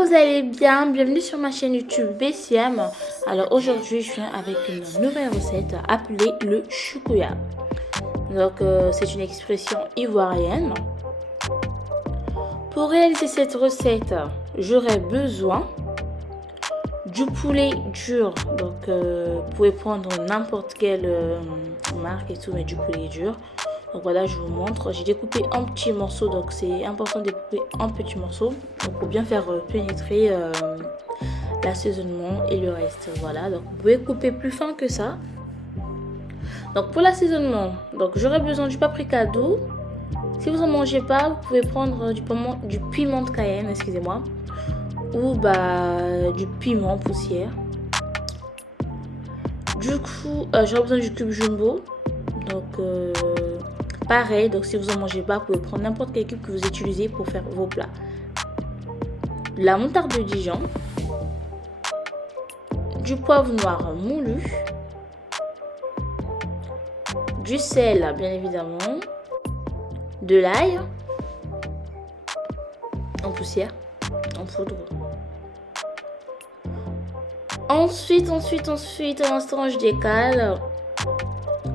vous allez bien? Bienvenue sur ma chaîne YouTube BCM. Alors aujourd'hui je viens avec une nouvelle recette appelée le choukouya. Donc c'est une expression ivoirienne. Pour réaliser cette recette, j'aurai besoin du poulet dur. Donc vous pouvez prendre n'importe quelle marque et tout, mais du poulet dur. Donc voilà, je vous montre. J'ai découpé en petits morceaux, donc c'est important de découper en petits morceaux. Donc pour bien faire pénétrer l'assaisonnement et le reste. Voilà, donc vous pouvez couper plus fin que ça. Donc pour l'assaisonnement, donc j'aurai besoin du paprika doux. Si vous en mangez pas, vous pouvez prendre du piment de Cayenne, excusez-moi, ou du piment poussière. Du coup, j'aurai besoin du cube jumbo. Donc pareil, donc si vous en mangez pas, vous pouvez prendre n'importe quel cube que vous utilisez pour faire vos plats. La moutarde de Dijon, du poivre noir moulu, du sel bien évidemment, de l'ail en poussière, en poudre. Ensuite, à l'instant je décale,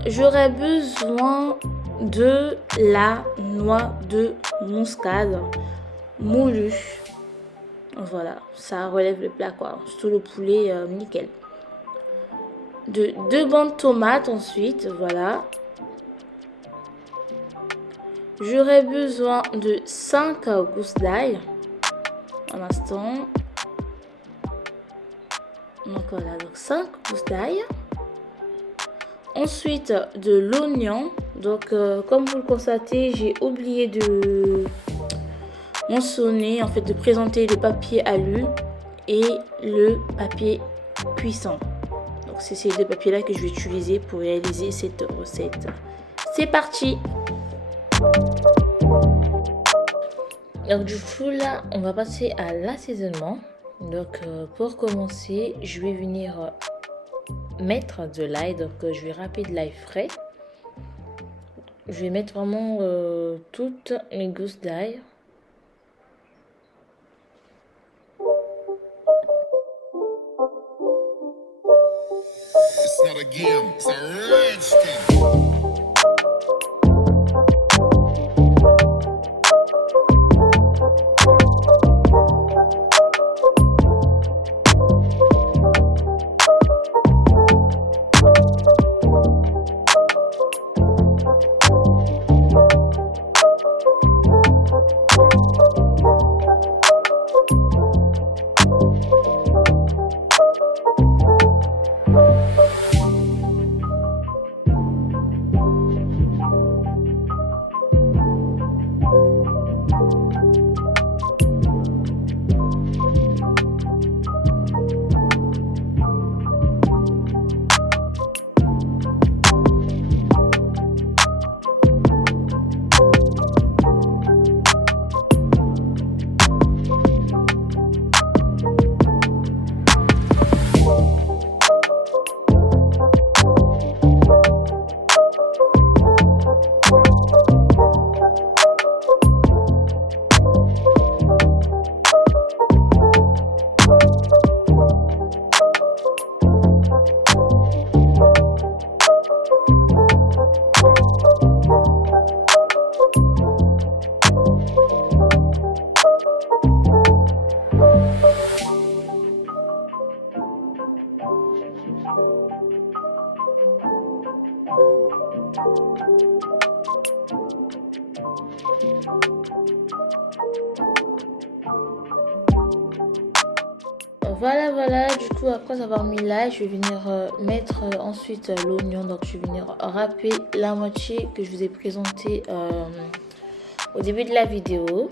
j'aurai besoin de la noix de muscade moulue. Voilà, ça relève le plat quoi, surtout le poulet nickel. De 2 bandes de tomates ensuite, voilà. J'aurai besoin de 5 gousses d'ail. Un instant. Donc voilà, donc 5 gousses d'ail. Ensuite de l'oignon. Donc comme vous le constatez, j'ai oublié de mentionner, en fait de présenter le papier alu et le papier cuisson. Donc c'est ces deux papiers là que je vais utiliser pour réaliser cette recette. C'est parti. Donc du coup là on va passer à l'assaisonnement. Donc pour commencer je vais venir mettre de l'ail. Donc je vais râper de l'ail frais. Je vais mettre vraiment toutes les gousses d'ail. It's not a game, it's a rich thing. Voilà, du coup après avoir mis l'ail, je vais venir mettre ensuite l'oignon. Donc je vais venir râper la moitié que je vous ai présenté au début de la vidéo.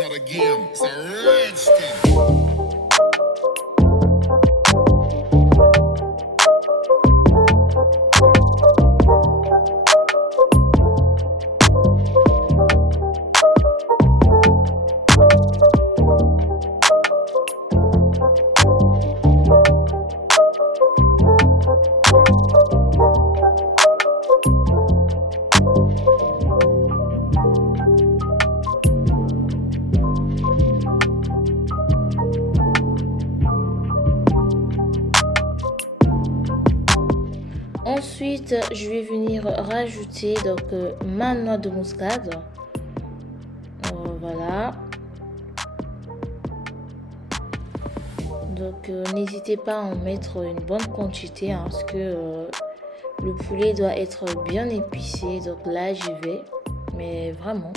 not a game, it's a rich thing. Ensuite, je vais venir rajouter donc ma noix de muscade. Voilà. Donc n'hésitez pas à en mettre une bonne quantité hein, parce que le poulet doit être bien épicé. Donc là j'y vais, mais vraiment.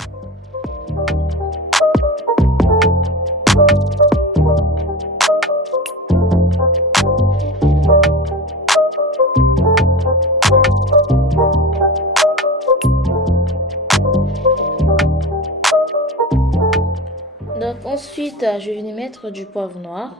Donc ensuite, je vais venir mettre du poivre noir.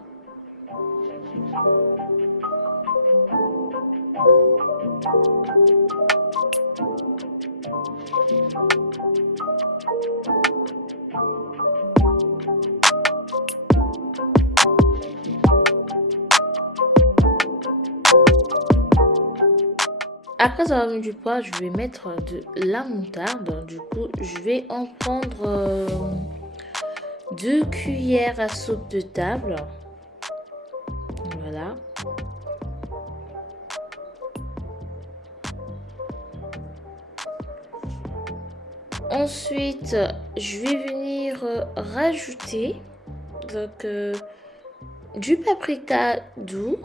Après avoir mis du poivre, je vais mettre de la moutarde. Du coup, je vais en prendre 2 cuillères à soupe de table. Voilà. Ensuite, je vais venir rajouter donc, du paprika doux.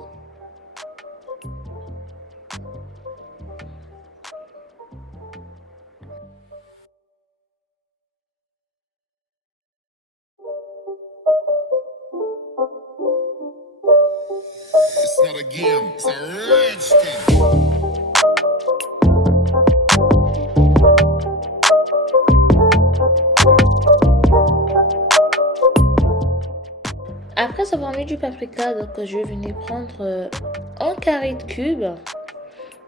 It's not a game, it's a rich thing. Après avoir mis du paprika, donc je vais venir prendre un carré de cube.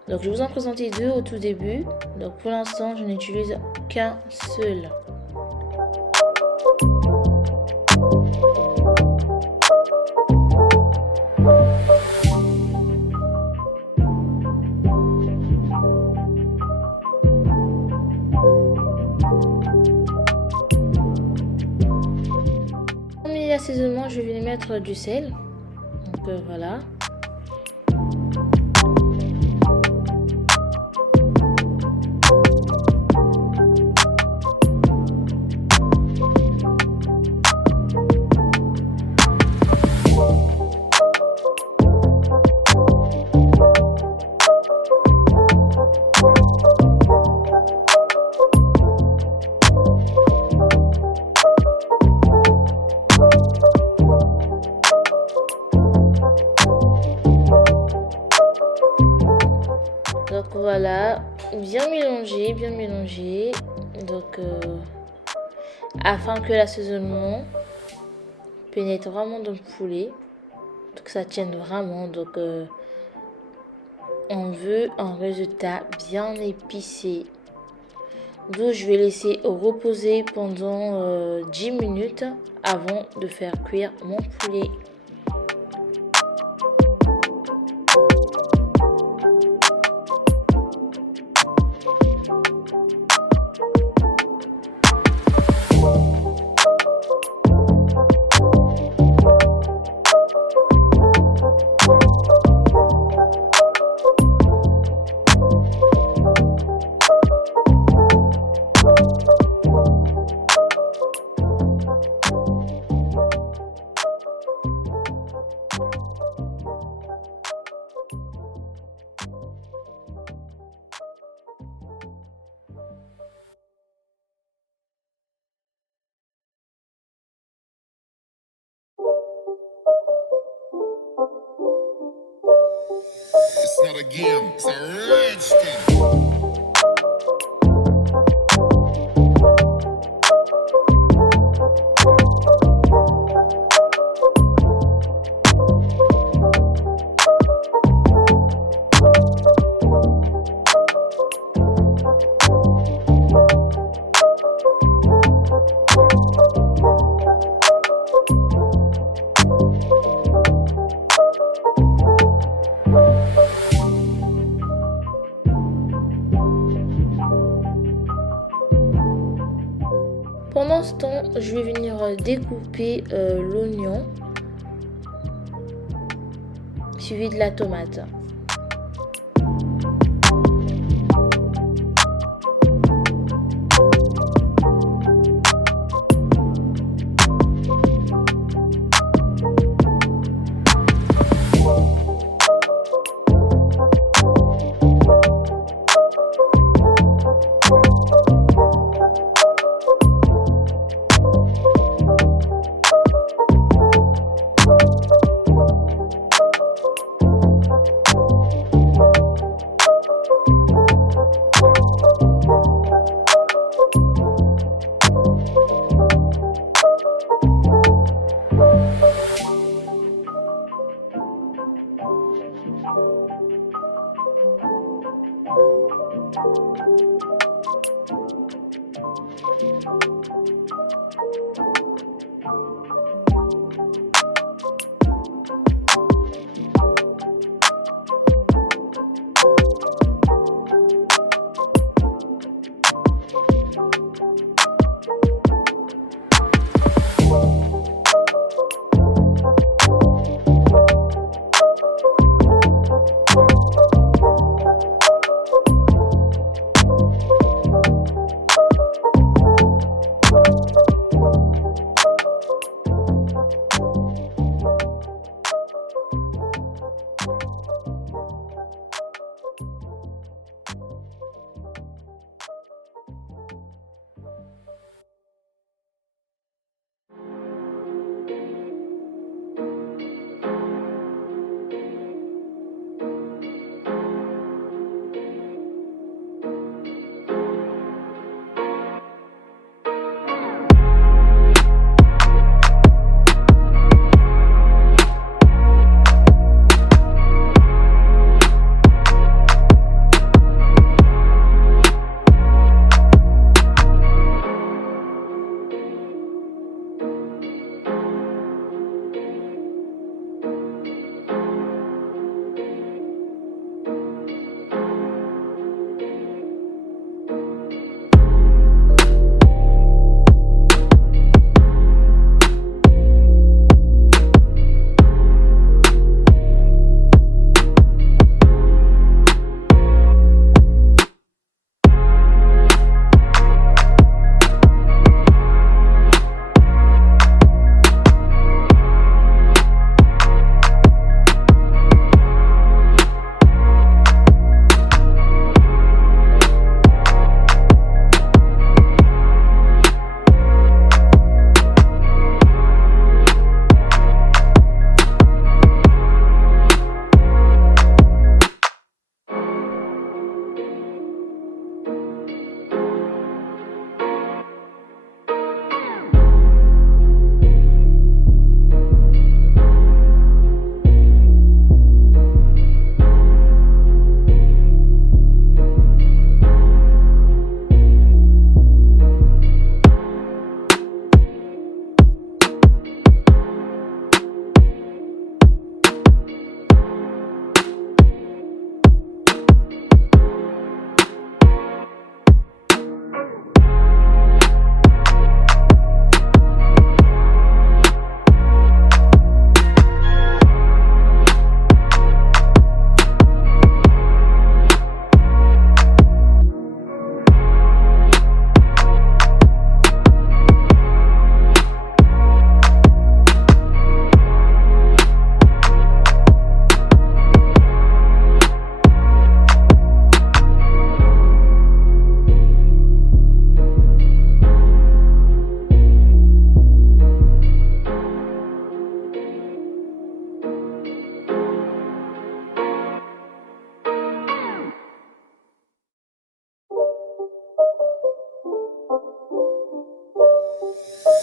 Donc je vais vous en présenter 2 au tout début. Donc pour l'instant, je n'utilise qu'un seul. Pour l'assaisonnement, je vais venir mettre du sel. Donc voilà. Donc voilà, bien mélanger. Donc afin que l'assaisonnement pénètre vraiment dans le poulet, donc que ça tienne vraiment. Donc on veut un résultat bien épicé. Donc je vais laisser reposer pendant 10 minutes avant de faire cuire mon poulet. It's not a game, it's a rich thing. je vais venir découper l'oignon suivi de la tomate.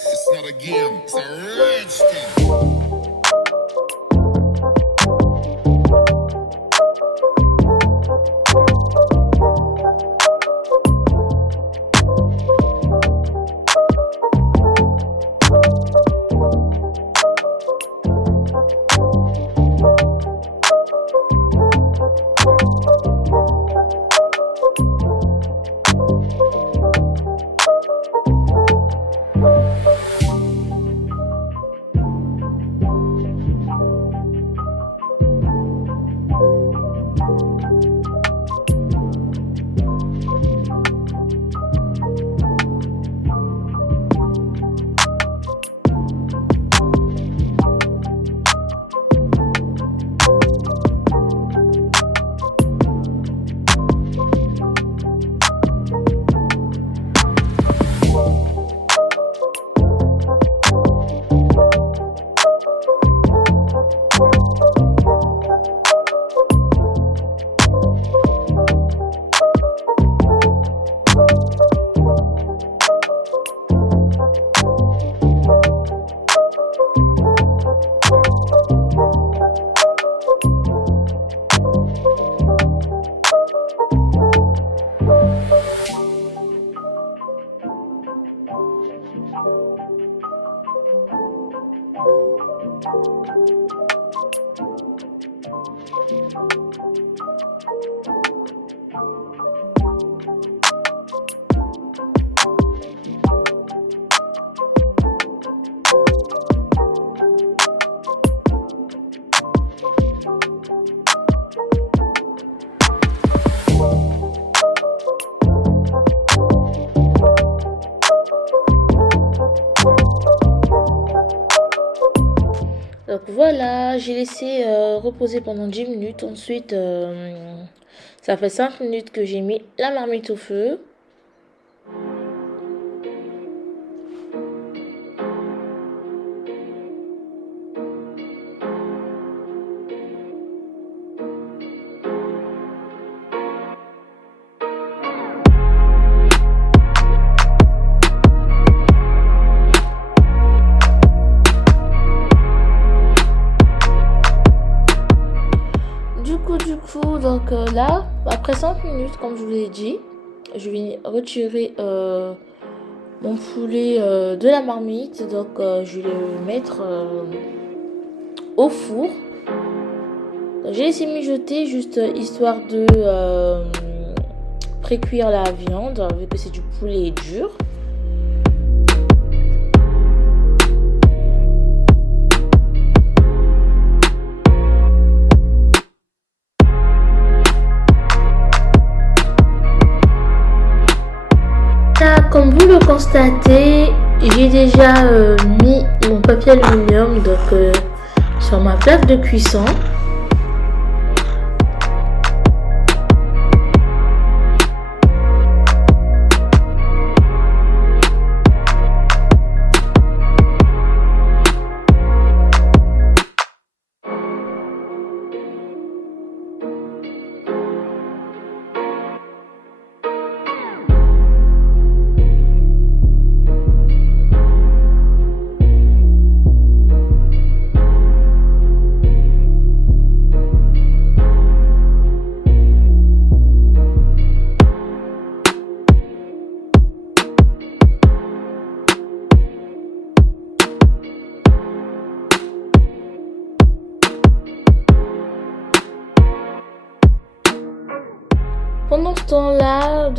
It's not a game, it's a rich thing. Donc voilà, j'ai laissé reposer pendant 10 minutes. Ensuite, ça fait 5 minutes que j'ai mis la marmite au feu. Donc là, après 5 minutes, comme je vous l'ai dit, je vais retirer mon poulet de la marmite. Donc je vais le mettre au four. J'ai laissé mijoter juste histoire de pré-cuire la viande, vu que c'est du poulet dur. Comme vous le constatez, j'ai déjà mis mon papier aluminium sur ma plaque de cuisson. Pendant ce temps-là,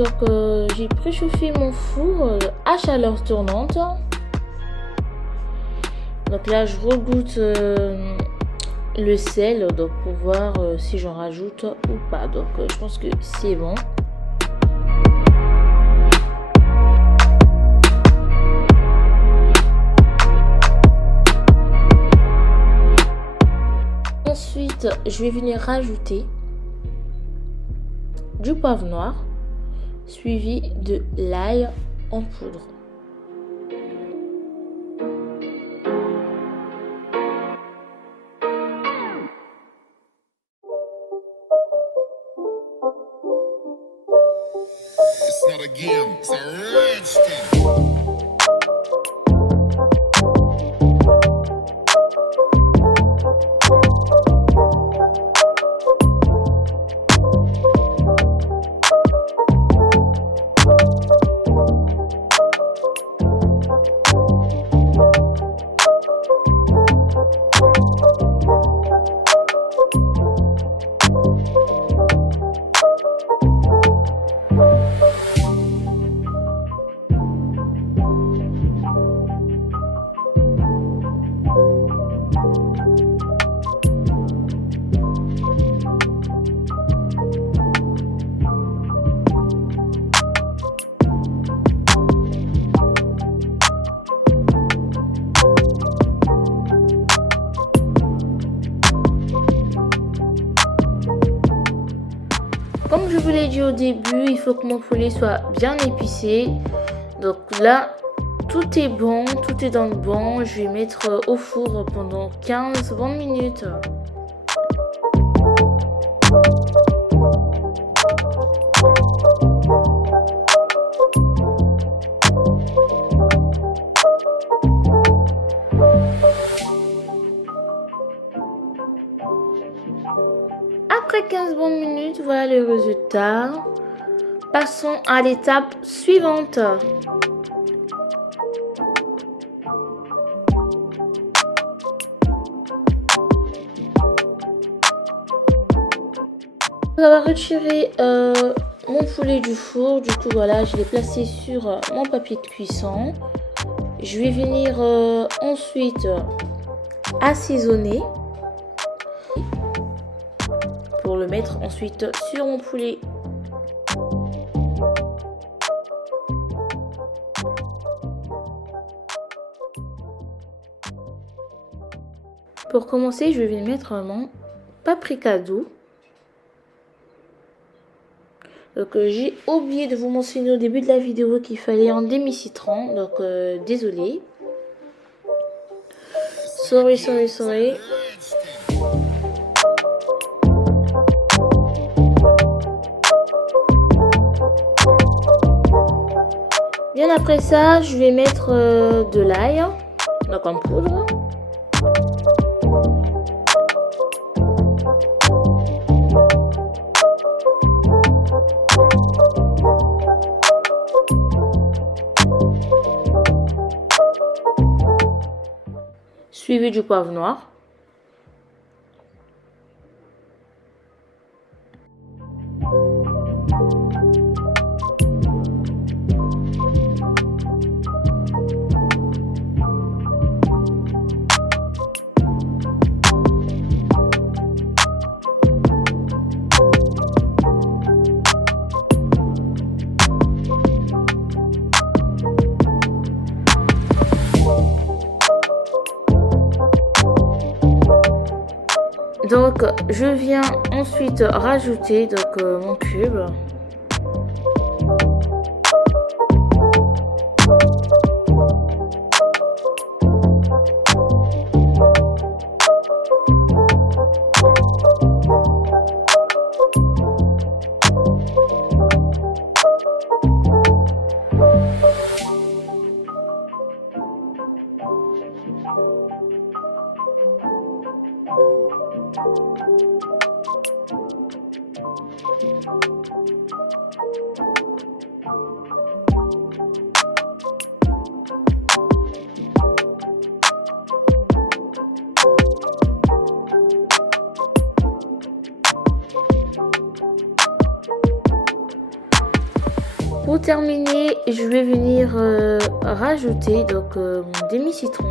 j'ai préchauffé mon four à chaleur tournante. Donc là, je regoute le sel pour voir si j'en rajoute ou pas. Donc je pense que c'est bon. Ensuite, je vais venir rajouter du poivre noir suivi de l'ail en poudre. It's not a game, it's a rich thing. Comme je vous l'ai dit au début, il faut que mon poulet soit bien épicé. Donc là, tout est bon, tout est dans le bon. Je vais mettre au four pendant 15-20 minutes. Après 15 bonnes minutes, voilà le résultat. Passons à l'étape suivante. On va retirer mon poulet du four. Du coup, voilà, je l'ai placé sur mon papier de cuisson. Je vais venir ensuite assaisonner pour le mettre ensuite sur mon poulet. Pour commencer, je vais mettre mon paprika doux. Donc j'ai oublié de vous mentionner au début de la vidéo qu'il fallait un demi-citron. Donc désolé. Sorry. Bien après ça, je vais mettre de l'ail, donc en poudre. Suivi du poivre noir. Donc je viens ensuite rajouter mon cube. Pour terminer, je vais venir rajouter mon demi-citron.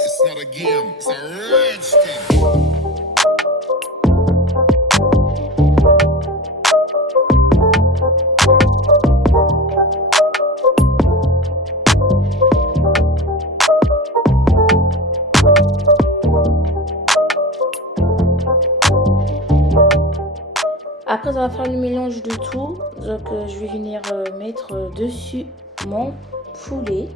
It's not a game, it's a rich thing. Après avoir fait le mélange de tout, donc je vais venir mettre dessus mon poulet.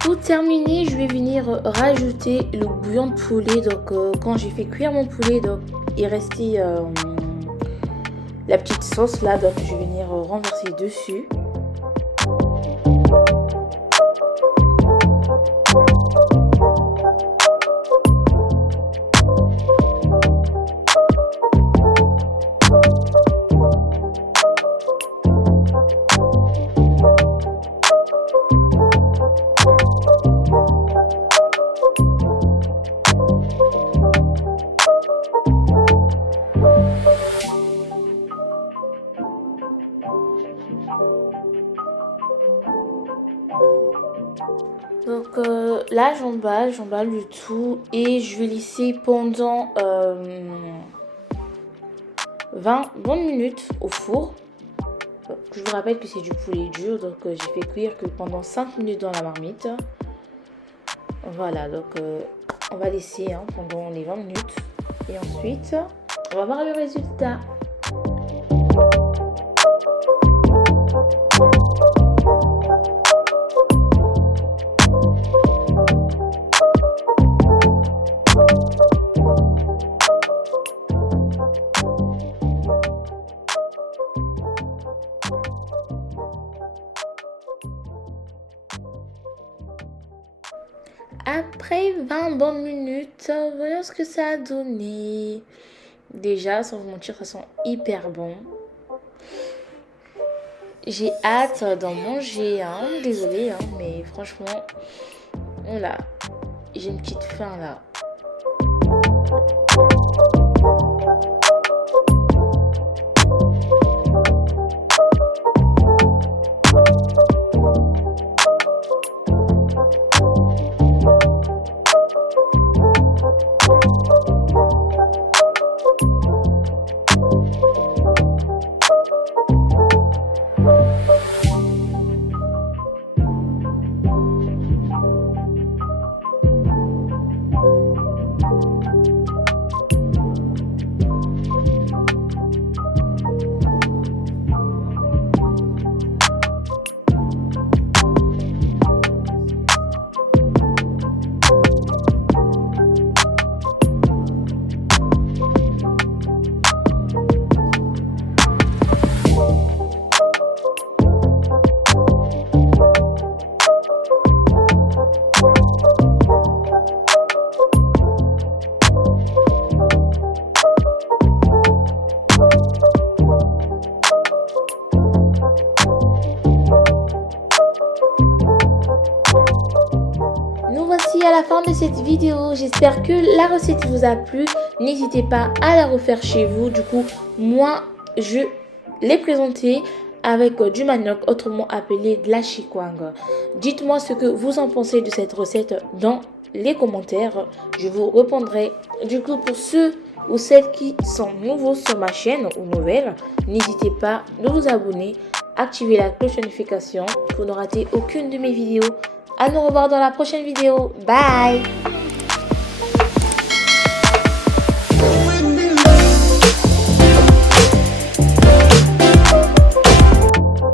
Pour terminer, je vais venir rajouter le bouillon de poulet. Donc quand j'ai fait cuire mon poulet, donc il restait la petite sauce là, donc je vais venir renverser dessus. Donc là j'emballe le tout et je vais laisser pendant 20 bonnes minutes au four. Donc, je vous rappelle que c'est du poulet dur, donc j'ai fait cuire que pendant 5 minutes dans la marmite. Voilà, donc on va laisser pendant les 20 minutes et ensuite on va voir le résultat. Après 20 bonnes minutes, voyons ce que ça a donné. Déjà, sans vous mentir, ça sent hyper bon. J'ai hâte d'en manger, hein. Désolée, hein, mais franchement, voilà, j'ai une petite faim là. Nous voici à la fin de cette vidéo. J'espère que la recette vous a plu. N'hésitez pas à la refaire chez vous. Du coup, moi, je l'ai présentée avec du manioc, autrement appelé de la chikwang. Dites-moi ce que vous en pensez de cette recette dans les commentaires. Je vous répondrai. Du coup, pour ceux ou celles qui sont nouveaux sur ma chaîne ou nouvelles, n'hésitez pas de vous abonner, activer la cloche de notification pour ne rater aucune de mes vidéos. À nous revoir dans la prochaine vidéo. Bye!